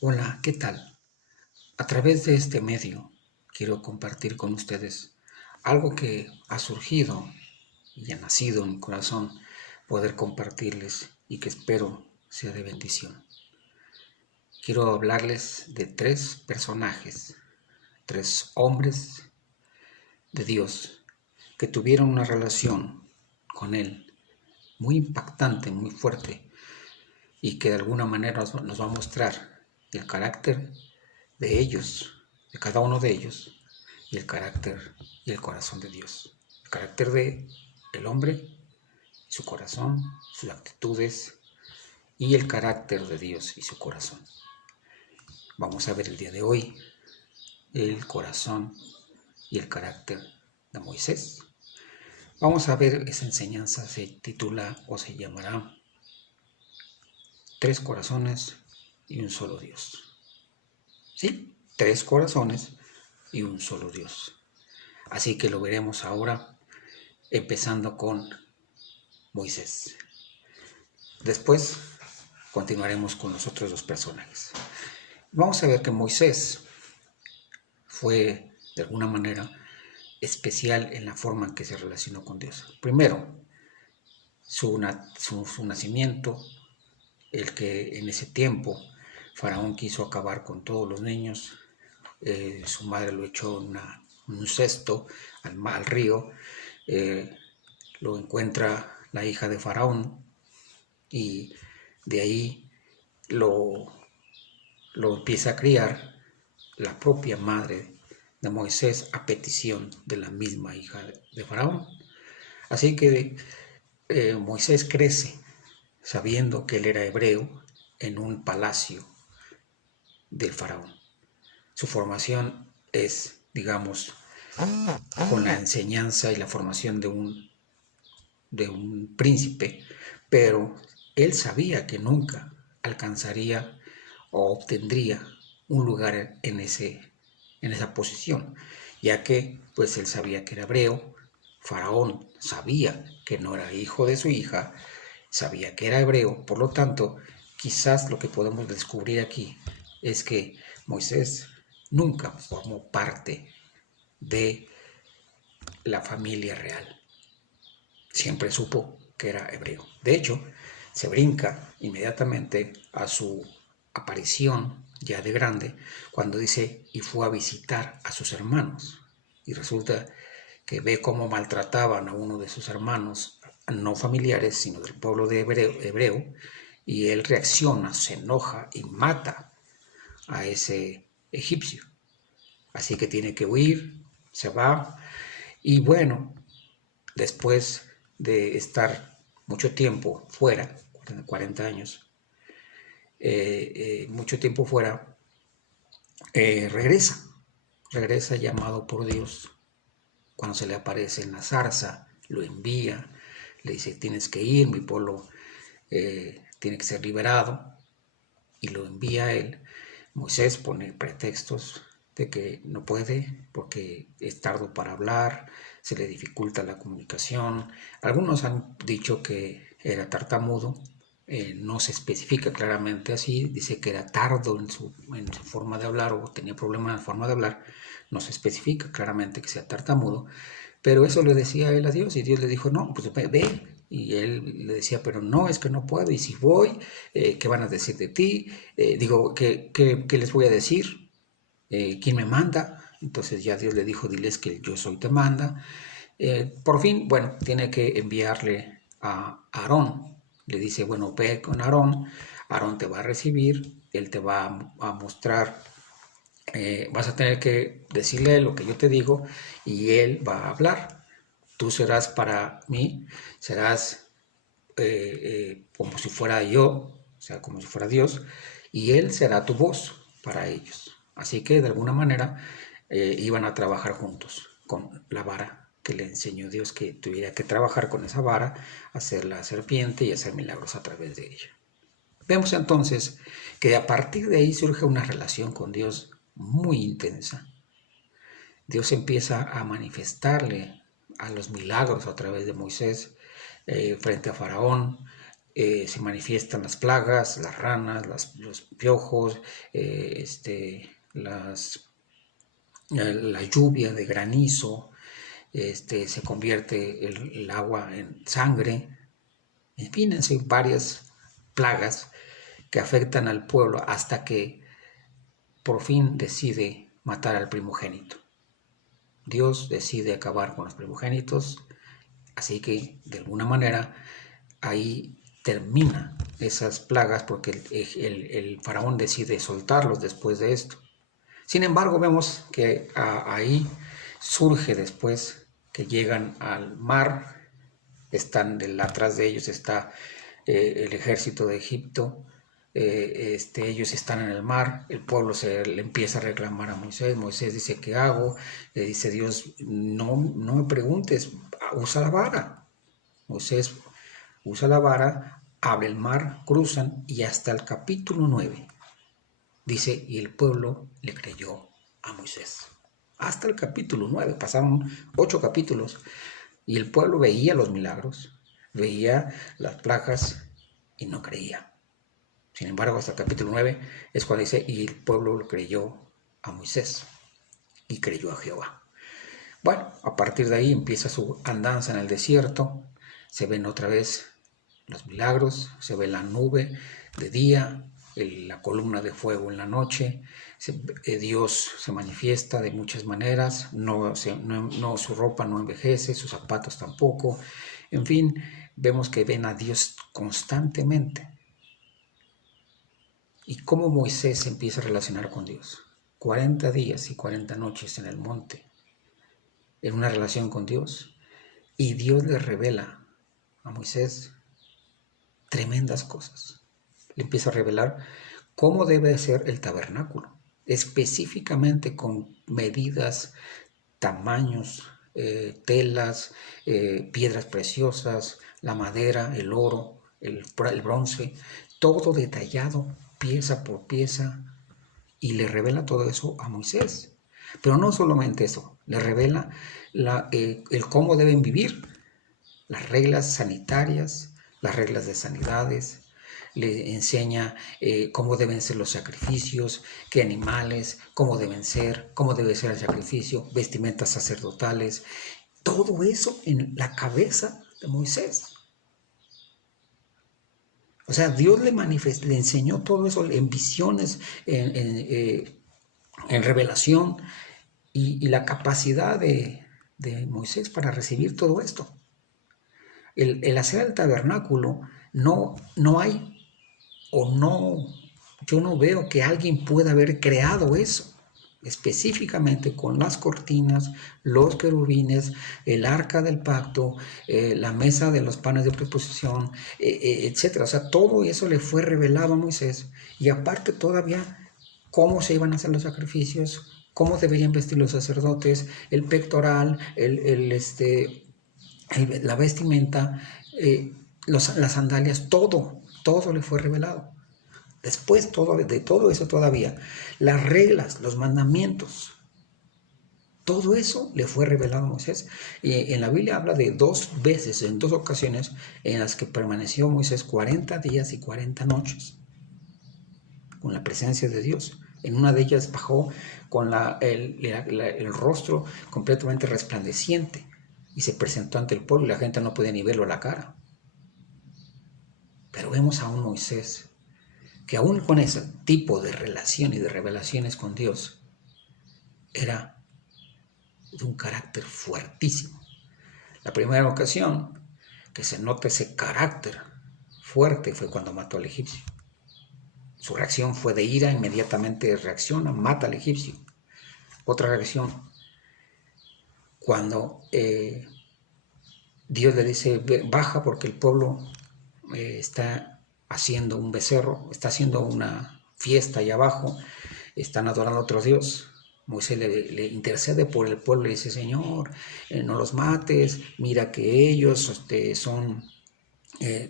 Hola, ¿qué tal? A través de este medio quiero compartir con ustedes algo que ha surgido y ha nacido en mi corazón, poder compartirles y que espero sea de bendición. Quiero hablarles de tres personajes, tres hombres de Dios que tuvieron una relación con Él muy impactante, muy fuerte y que de alguna manera nos va a mostrar el carácter de ellos, de cada uno de ellos, y el carácter y el corazón de Dios. El carácter de el hombre, su corazón, sus actitudes, y el carácter de Dios y su corazón. Vamos a ver el día de hoy el corazón y el carácter de Moisés. Vamos a ver esa enseñanza, se titula o se llamará Tres corazones y un solo Dios. ¿Sí? Tres corazones y un solo Dios. Así que lo veremos ahora, empezando con Moisés. Después continuaremos con los otros dos personajes. Vamos a ver que Moisés fue de alguna manera especial en la forma en que se relacionó con Dios. Primero, su nacimiento, el que en ese tiempo Faraón quiso acabar con todos los niños, su madre lo echó en un cesto al río, lo encuentra la hija de Faraón y de ahí lo, lo empieza a criar la propia madre de Moisés a petición de la misma hija de Faraón. Así que Moisés crece sabiendo que él era hebreo en un palacio del Faraón. Su formación es, digamos, con la enseñanza y la formación de un príncipe, pero él sabía que nunca alcanzaría o obtendría un lugar en esa posición, ya que pues él sabía que era hebreo, Faraón sabía que no era hijo de su hija, sabía que era hebreo, por lo tanto, quizás lo que podemos descubrir aquí es que Moisés nunca formó parte de la familia real. Siempre supo que era hebreo. De hecho, se brinca inmediatamente a su aparición ya de grande, cuando dice, y fue a visitar a sus hermanos. Y resulta que ve cómo maltrataban a uno de sus hermanos, no familiares, sino del pueblo de hebreo, y él reacciona, se enoja y mata a ese egipcio. Así que tiene que huir, se va, y bueno, después de estar mucho tiempo fuera, 40 años, mucho tiempo fuera, regresa llamado por Dios. Cuando se le aparece en la zarza, lo envía, le dice, tienes que ir, mi pueblo tiene que ser liberado, y lo envía a él. Moisés pone pretextos de que no puede porque es tardo para hablar, se le dificulta la comunicación. Algunos han dicho que era tartamudo, no se especifica claramente así, dice que era tardo en su forma de hablar o tenía problemas en la forma de hablar, no se especifica claramente que sea tartamudo, pero eso le decía él a Dios y Dios le dijo, no, pues ve. Y él le decía, pero no, es que no puedo, y si voy, ¿qué van a decir de ti? ¿Qué les voy a decir? ¿Quién me manda? Entonces ya Dios le dijo, diles que yo soy te manda. Por fin, bueno, tiene que enviarle a Aarón. Le dice, bueno, ve con Aarón, Aarón te va a recibir, él te va a mostrar, vas a tener que decirle lo que yo te digo y él va a hablar. Tú serás para mí, serás como si fuera yo, o sea, como si fuera Dios, y Él será tu voz para ellos. Así que de alguna manera iban a trabajar juntos con la vara que le enseñó Dios, que tuviera que trabajar con esa vara, hacer la serpiente y hacer milagros a través de ella. Vemos entonces que a partir de ahí surge una relación con Dios muy intensa. Dios empieza a manifestarle a los milagros a través de Moisés frente a Faraón, se manifiestan las plagas, las ranas, los piojos, la lluvia de granizo, se convierte el agua en sangre. En fin, hay varias plagas que afectan al pueblo hasta que por fin decide matar al primogénito. Dios decide acabar con los primogénitos, así que de alguna manera ahí termina esas plagas porque el faraón decide soltarlos después de esto. Sin embargo, vemos que ahí surge después que llegan al mar, atrás de ellos está el ejército de Egipto, ellos están en el mar, el pueblo le empieza a reclamar a Moisés. Moisés dice, ¿qué hago? Le dice Dios, no me preguntes, usa la vara. Moisés usa la vara, abre el mar, cruzan y hasta el capítulo 9 dice, y el pueblo le creyó a Moisés. Hasta el capítulo 9, pasaron 8 capítulos y el pueblo veía los milagros, veía las plagas y no creía. Sin embargo, hasta el capítulo 9 es cuando dice, y el pueblo lo creyó a Moisés y creyó a Jehová. Bueno, a partir de ahí empieza su andanza en el desierto, se ven otra vez los milagros, se ve la nube de día, la columna de fuego en la noche, Dios se manifiesta de muchas maneras, su ropa no envejece, sus zapatos tampoco, en fin, vemos que ven a Dios constantemente. ¿Y cómo Moisés se empieza a relacionar con Dios? 40 días y 40 noches en el monte, en una relación con Dios. Y Dios le revela a Moisés tremendas cosas. Le empieza a revelar cómo debe ser el tabernáculo, específicamente con medidas, tamaños, telas, piedras preciosas, la madera, el oro, el bronce, todo detallado, pieza por pieza, y le revela todo eso a Moisés. Pero no solamente eso, le revela el cómo deben vivir, las reglas sanitarias, las reglas de sanidades, le enseña cómo deben ser los sacrificios, qué animales, cómo debe ser el sacrificio, vestimentas sacerdotales, todo eso en la cabeza de Moisés. O sea, Dios le enseñó todo eso en visiones, en revelación, y la capacidad de Moisés para recibir todo esto. El hacer el tabernáculo, yo no veo que alguien pueda haber creado eso, específicamente con las cortinas, los querubines, el arca del pacto, la mesa de los panes de proposición, etc. O sea, todo eso le fue revelado a Moisés, y aparte todavía cómo se iban a hacer los sacrificios, cómo deberían vestir los sacerdotes, el pectoral, la vestimenta, las sandalias, todo le fue revelado. Después de todo eso todavía, las reglas, los mandamientos, todo eso le fue revelado a Moisés. Y en la Biblia habla de 2 veces, en 2 ocasiones, en las que permaneció Moisés 40 días y 40 noches con la presencia de Dios. En una de ellas bajó con el rostro completamente resplandeciente y se presentó ante el pueblo y la gente no podía ni verlo a la cara. Pero vemos a un Moisés que aún con ese tipo de relación y de revelaciones con Dios, era de un carácter fuertísimo. La primera ocasión que se nota ese carácter fuerte fue cuando mató al egipcio. Su reacción fue de ira, inmediatamente reacciona, mata al egipcio. Otra reacción, cuando Dios le dice, baja porque el pueblo está haciendo un becerro, está haciendo una fiesta allá abajo, están adorando a otro Dios. Moisés le intercede por el pueblo y le dice, Señor, no los mates, mira que ellos son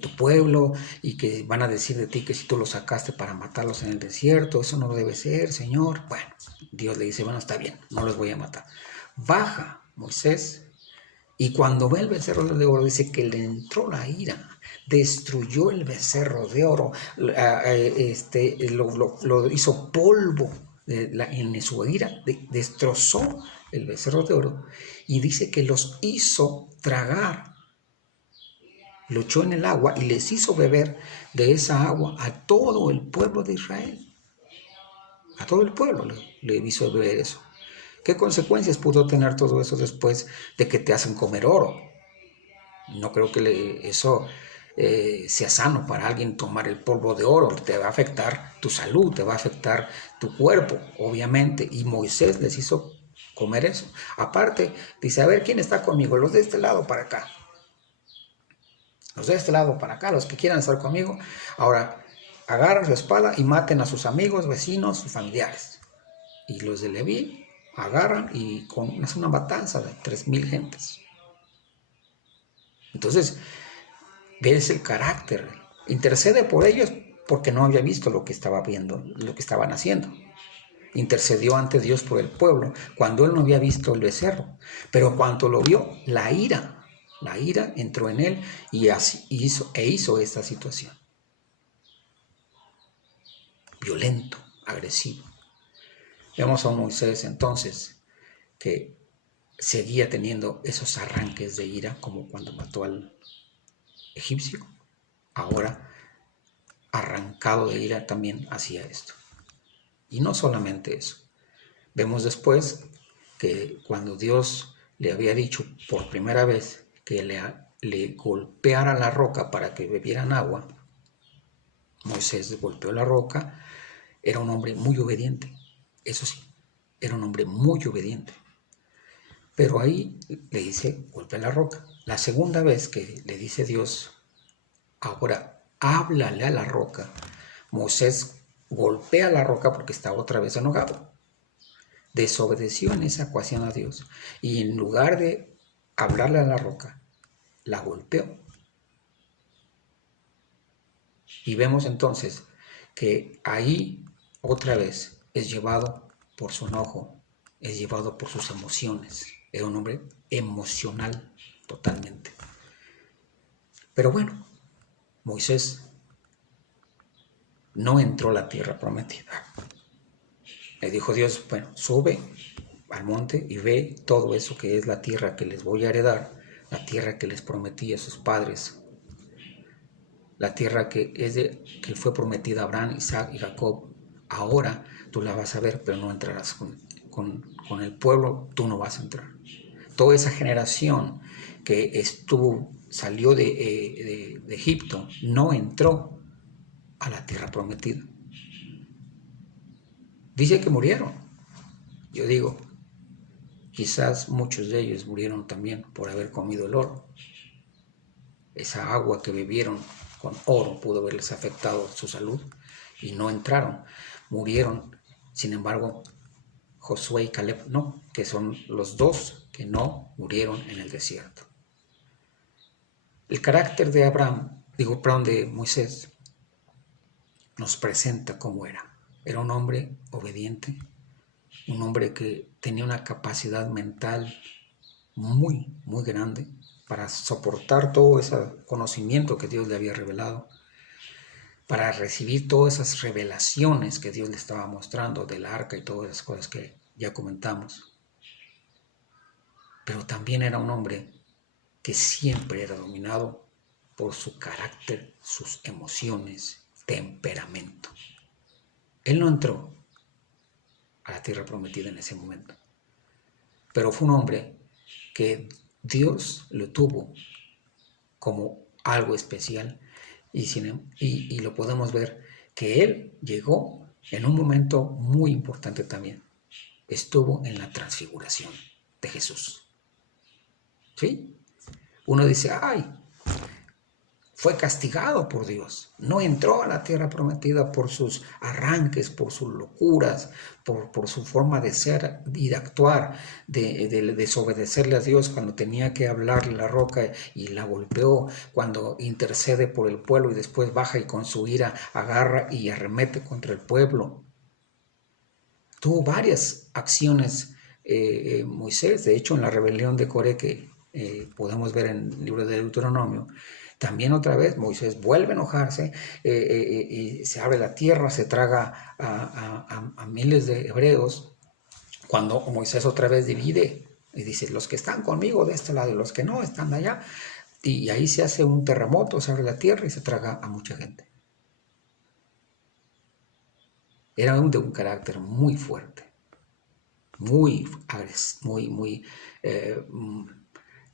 tu pueblo y que van a decir de ti que si tú los sacaste para matarlos en el desierto, eso no debe ser, Señor. Bueno, Dios le dice, bueno, está bien, no los voy a matar. Baja Moisés, y cuando ve el becerro de oro dice que le entró la ira, destruyó el becerro de oro, lo hizo polvo en su ira, destrozó el becerro de oro y dice que los hizo tragar, lo echó en el agua y les hizo beber de esa agua a todo el pueblo de Israel. A todo el pueblo le hizo beber eso. ¿Qué consecuencias pudo tener todo eso después de que te hacen comer oro? No creo que eso sea sano para alguien tomar el polvo de oro. Te va a afectar tu salud, te va a afectar tu cuerpo, obviamente. Y Moisés les hizo comer eso. Aparte, dice, a ver, ¿quién está conmigo? Los de este lado para acá. Los de este lado para acá, los que quieran estar conmigo. Ahora, agarran su espada y maten a sus amigos, vecinos, sus familiares. Y los de Leví agarran y hacen una matanza de 3,000 gentes. Entonces, ves el carácter. Intercede por ellos porque no había visto lo que estaba viendo, lo que estaban haciendo. Intercedió ante Dios por el pueblo cuando él no había visto el becerro. Pero cuando lo vio, la ira entró en él y hizo esta situación. Violento, agresivo. Vemos a un Moisés entonces que seguía teniendo esos arranques de ira como cuando mató al egipcio. Ahora, arrancado de ira, también hacía esto. Y no solamente eso. Vemos después que cuando Dios le había dicho por primera vez que le golpeara la roca para que bebieran agua, Moisés golpeó la roca. Era un hombre muy obediente. Eso sí, era un hombre muy obediente. Pero ahí le dice, golpea la roca. La segunda vez que le dice Dios, ahora háblale a la roca, Moisés golpea la roca porque está otra vez enojado. Desobedeció en esa ocasión a Dios y en lugar de hablarle a la roca, la golpeó. Y vemos entonces que ahí otra vez es llevado por su enojo, es llevado por sus emociones. Era un hombre emocional totalmente. Pero bueno, Moisés no entró a la tierra prometida. Le dijo Dios, bueno, sube al monte y ve todo eso que es la tierra que les voy a heredar, la tierra que les prometí a sus padres, la tierra que fue prometida a Abraham, Isaac y Jacob. Ahora tú la vas a ver, pero no entrarás con el pueblo, tú no vas a entrar. Toda esa generación que salió de Egipto, no entró a la tierra prometida. Dice que murieron. Yo digo, quizás muchos de ellos murieron también por haber comido el oro. Esa agua que bebieron con oro pudo haberles afectado su salud y no entraron. Murieron, sin embargo, Josué y Caleb no, que son los dos que no murieron en el desierto. El carácter de Moisés nos presenta cómo era. Era un hombre obediente, un hombre que tenía una capacidad mental muy, muy grande para soportar todo ese conocimiento que Dios le había revelado, para recibir todas esas revelaciones que Dios le estaba mostrando del arca y todas esas cosas que ya comentamos. Pero también era un hombre que siempre era dominado por su carácter, sus emociones, temperamento. Él no entró a la tierra prometida en ese momento, pero fue un hombre que Dios lo tuvo como algo especial y lo podemos ver que él llegó en un momento muy importante también. Estuvo en la transfiguración de Jesús. ¿Sí? Uno dice, ay, fue castigado por Dios, no entró a la tierra prometida por sus arranques, por sus locuras, por su forma de ser y de actuar, de desobedecerle a Dios cuando tenía que hablarle a la roca y la golpeó, cuando intercede por el pueblo y después baja y con su ira agarra y arremete contra el pueblo. Tuvo varias acciones Moisés, de hecho en la rebelión de Coré que podemos ver en el libro de Deuteronomio, También otra vez Moisés vuelve a enojarse, y se abre la tierra, se traga a miles de hebreos, cuando Moisés otra vez divide y dice, los que están conmigo de este lado y los que no están de allá, y ahí se hace un terremoto, se abre la tierra y se traga a mucha gente. Era de un carácter muy fuerte, muy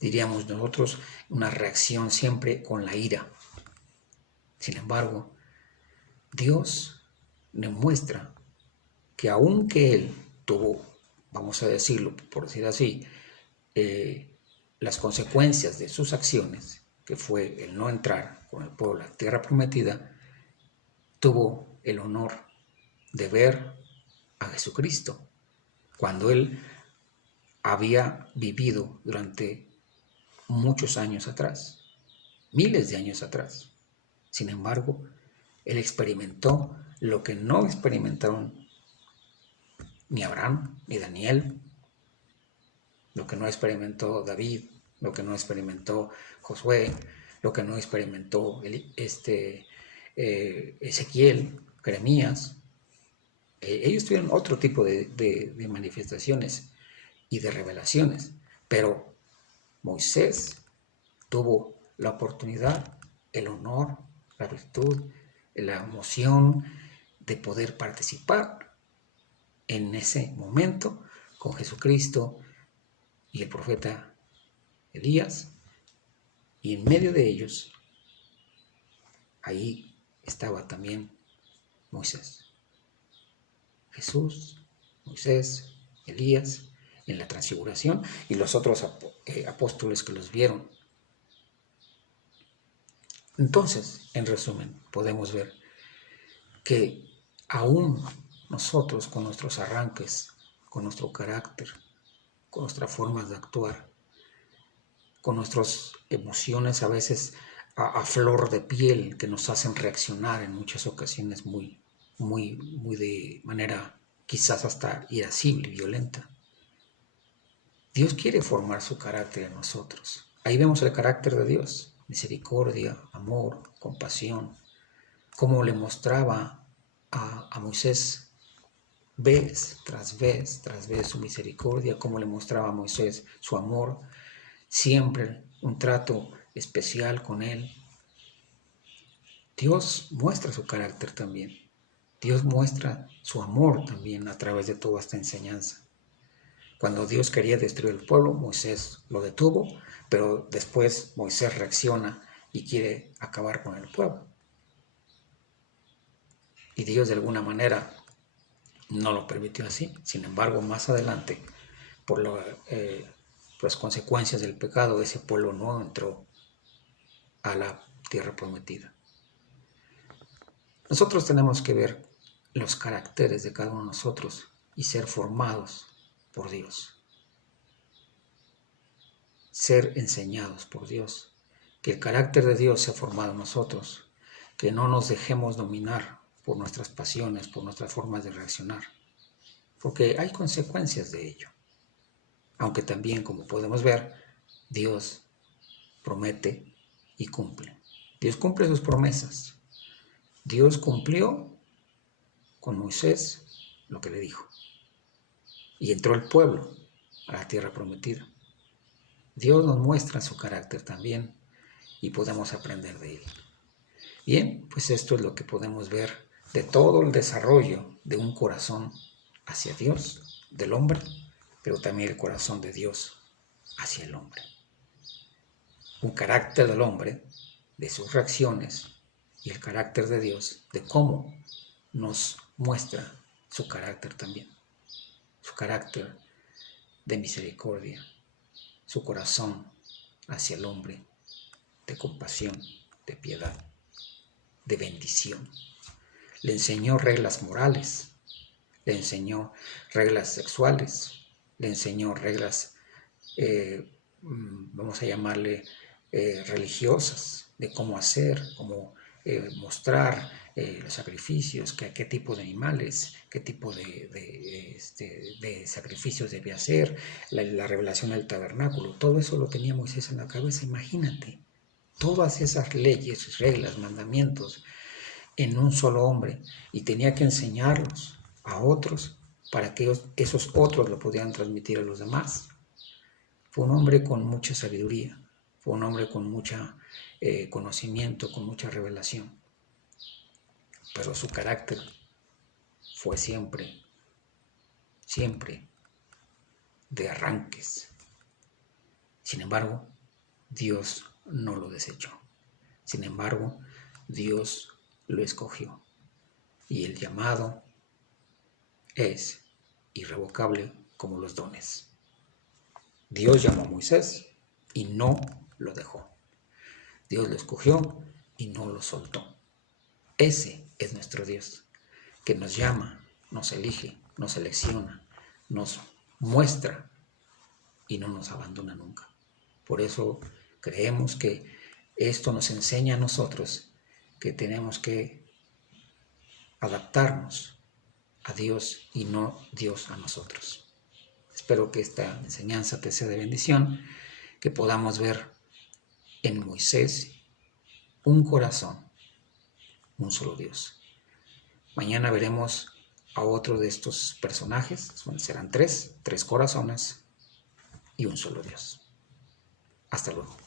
diríamos nosotros, una reacción siempre con la ira. Sin embargo, Dios demuestra que aunque él tuvo, vamos a decirlo, por decir así, las consecuencias de sus acciones, que fue el no entrar con el pueblo a la tierra prometida, tuvo el honor de ver a Jesucristo cuando él había vivido durante muchos años atrás, miles de años atrás. Sin embargo, él experimentó lo que no experimentaron ni Abraham, ni Daniel, lo que no experimentó David, lo que no experimentó Josué, lo que no experimentó Ezequiel, Jeremías. Ellos tuvieron otro tipo de manifestaciones y de revelaciones, pero Moisés tuvo la oportunidad, el honor, la virtud, la emoción de poder participar en ese momento con Jesucristo y el profeta Elías, y en medio de ellos, ahí estaba también Moisés. Jesús, Moisés, Elías, en la transfiguración, y los otros apóstoles que los vieron. Entonces, en resumen, podemos ver que aún nosotros, con nuestros arranques, con nuestro carácter, con nuestras formas de actuar, con nuestras emociones a veces a flor de piel, que nos hacen reaccionar en muchas ocasiones muy de manera quizás hasta irascible, violenta. Dios quiere formar su carácter en nosotros. Ahí vemos el carácter de Dios: misericordia, amor, compasión, como le mostraba a Moisés vez tras vez su misericordia, como le mostraba a Moisés su amor, siempre un trato especial con él. Dios muestra su carácter también. Dios muestra su amor también a través de toda esta enseñanza. Cuando Dios quería destruir el pueblo, Moisés lo detuvo, pero después Moisés reacciona y quiere acabar con el pueblo. Y Dios de alguna manera no lo permitió así. Sin embargo, más adelante, por las consecuencias del pecado, ese pueblo no entró a la tierra prometida. Nosotros tenemos que ver los caracteres de cada uno de nosotros y ser formados por Dios. Ser enseñados por Dios. Que el carácter de Dios sea formado en nosotros. Que no nos dejemos dominar por nuestras pasiones, por nuestras formas de reaccionar. Porque hay consecuencias de ello. Aunque también, como podemos ver, Dios promete y cumple. Dios cumple sus promesas. Dios cumplió con Moisés lo que le dijo. Y entró el pueblo a la tierra prometida. Dios nos muestra su carácter también y podemos aprender de él. Bien, pues esto es lo que podemos ver de todo el desarrollo de un corazón hacia Dios, del hombre, pero también el corazón de Dios hacia el hombre. Un carácter del hombre, de sus reacciones, y el carácter de Dios, de cómo nos muestra su carácter también. Su carácter de misericordia, su corazón hacia el hombre, de compasión, de piedad, de bendición. Le enseñó reglas morales, le enseñó reglas sexuales, le enseñó reglas, vamos a llamarle religiosas, de cómo hacer, cómo mostrar los sacrificios, qué tipo de animales, qué tipo de sacrificios debía hacer, la revelación del tabernáculo. Todo eso lo tenía Moisés en la cabeza, imagínate. todas esas leyes, reglas, mandamientos en un solo hombre y tenía que enseñarlos a otros para que esos otros lo pudieran transmitir a los demás. Fue un hombre con mucha sabiduría, fue un hombre con mucho conocimiento, con mucha revelación, pero su carácter fue siempre de arranques. Sin embargo, Dios no lo desechó. Sin embargo, Dios lo escogió. Y el llamado es irrevocable como los dones. Dios llamó a Moisés y no lo dejó. Dios lo escogió y no lo soltó. Ese es nuestro Dios, que nos llama, nos elige, nos selecciona, nos muestra y no nos abandona nunca. Por eso creemos que esto nos enseña a nosotros que tenemos que adaptarnos a Dios y no Dios a nosotros. Espero que esta enseñanza te sea de bendición, que podamos ver en Moisés un corazón, un solo Dios. Mañana veremos a otro de estos personajes, serán tres corazones y un solo Dios. Hasta luego.